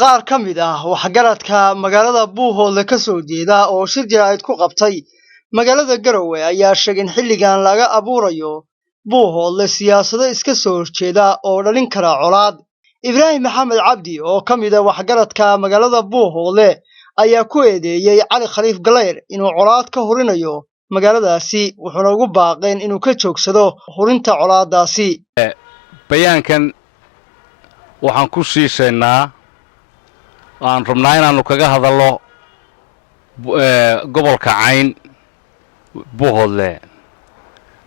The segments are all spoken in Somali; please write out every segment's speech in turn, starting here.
qaar ka mid ah waxgaradka magaalada buuhodle ka soo jeeda oo shir jaraa'id ku qabtay magaalada Garowe ayaa sheegay in xilligan laga abuurayo buuhodle siyaasado iska soo horjeeda oo dhalin kara colaad. Ibraahim Maxamed Cabdi oo ka mid ah waxgaradka magaalada buuhodle ayaa ku eedeeyay Cali Khaliif Galeyr inuu colaad ka horinayo magaaladaasi wuxuuna ugu baaqeen inuu ka joogsado horinta colaadaasi. bayaankan waxaan ku shiishaynaa aan rabnaa inaanu kaga hadalno gobolka Cayn Buuhodle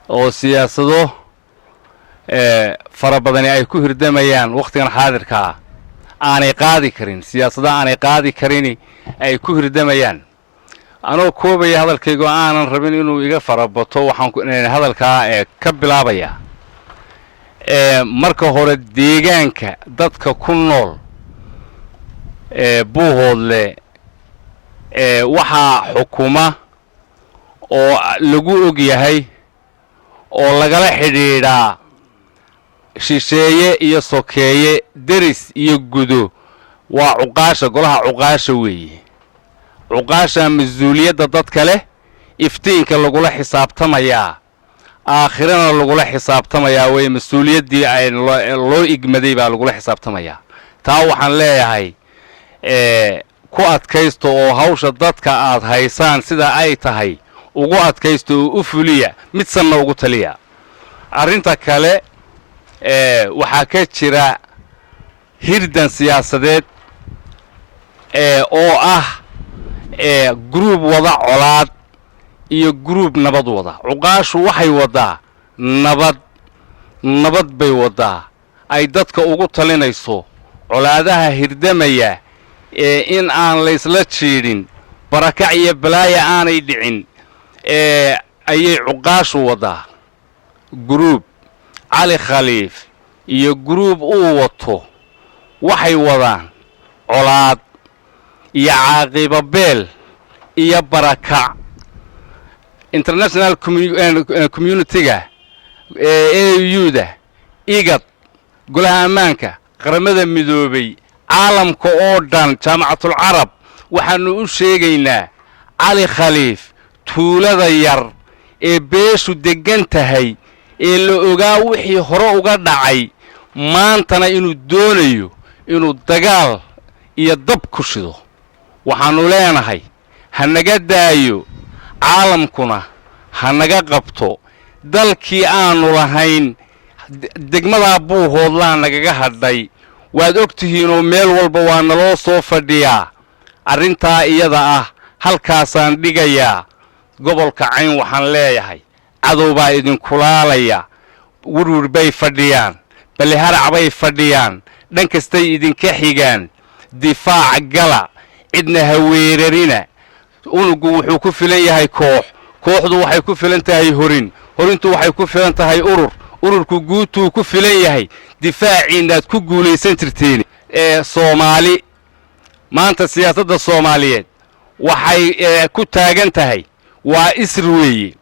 oo siyaasado fara badan ay ku hirdamayaan waqtigan xaadirka aanay qaadi karin siyaasada aanay qaadi karin ay ku hirdamayaan anoo koobaya hadalkayga aanan rabin inuu iga farabato waxaan hadalka ka bilaabaya marka hore deegaanka dadka ku nool Buuhodle waxa xukuma oo lagu og yahay oo lagala xidhiidha shisheeye iyo sokeeye deris iyo gudo waa cuqaasha golaha cuqaasha weeye cuqaasha mas'uuliyadda dadka leh iftiinka lagula xisaabtamaya aakhirana lagula xisaabtamaya way mas'uuliyaddii ay loo igmaday baa lagula xisaabtamaya taa waxaan leeyahay ku adkaysto oo hawsha dadka aad haysaan sida ay tahay ugu adkaysto oo u fuliya mid sanna ugu taliya arrinta kale waxaa ka jira hirdan siyaasadeed oo ah group wada colaad iyo group nabad wada cuqaashu waxay wadaa nabad bay wadaa ay dadka ugu talinayso colaadaha hirdamaya in aan la isla jiidin barakac iyo balaaya aanay dhicin ayay cuqaashu wadaa group Cali Khaliif iyo group uu wato waxay wadaan colaad iyo caaqiba beel iyo barakac international community-ga AU-da igad golaha ammaanka qaramada midoobay caalamka oo dhan jaamacatul carab waxaanu u sheegaynaa Cali Khaliif tuulada yar ee beeshu degan tahay ee la ogaa wixii hore uga dhacay maantana inuu doonayo inuu dagaal iyo dab ku shido waxaanu leenahay hanaga daayo caalamkuna hanaga qabto dalkii aanu lahayn degmada Buuhodle nagaga hadhay waad ogtihiin oo meel walba waa naloo soo fadhiyaa arrinta iyada ah halkaasaan dhigayaa gobolka Cayn waxaan leeyahay cadow baa idin kulaalaya wurwur bay fadhiyaan baliharac bay fadhiyaan dhan kastay idinka xigaan difaac gala cidna haweerarina unugu wuxuu ku filan yahay kooxdu waxay ku filan tahay horintu waxay ku filan tahay ururku guutuu ku filan yahay difaaciinaad ku guulaysan jirteen Soomaali maanta siyaasadda Soomaaliyeed waxay ku taagan tahay waa isr weeye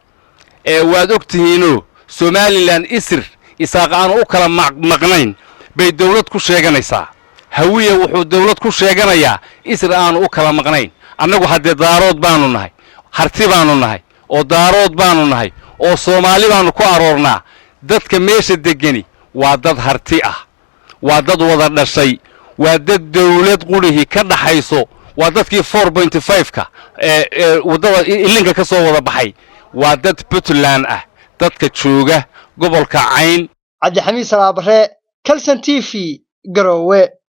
waad ogtihiino Somaliland isr isaaq aan u kala maqnayn bay dawlad ku sheeganaysaa hawiye wuxuu dawlad ku sheeganayaa isr aan u kala maqnayn annagu hadde daarood baanu nahay harti baanu nahay oo daarood baanu nahay oo Soomaali baanu ku aroornaa dadka meesha degani waa dad harti ah waa dad wada dhashay waa dad dawlad qurihi ka dhaxayso waa dadkii 4.5ka wadada ilinka ka soo wada baxay waa dad Puntland ah dadka jooga gobolka Cayn Cabdi Xamiid Salaabre Kalsan TV Garowe.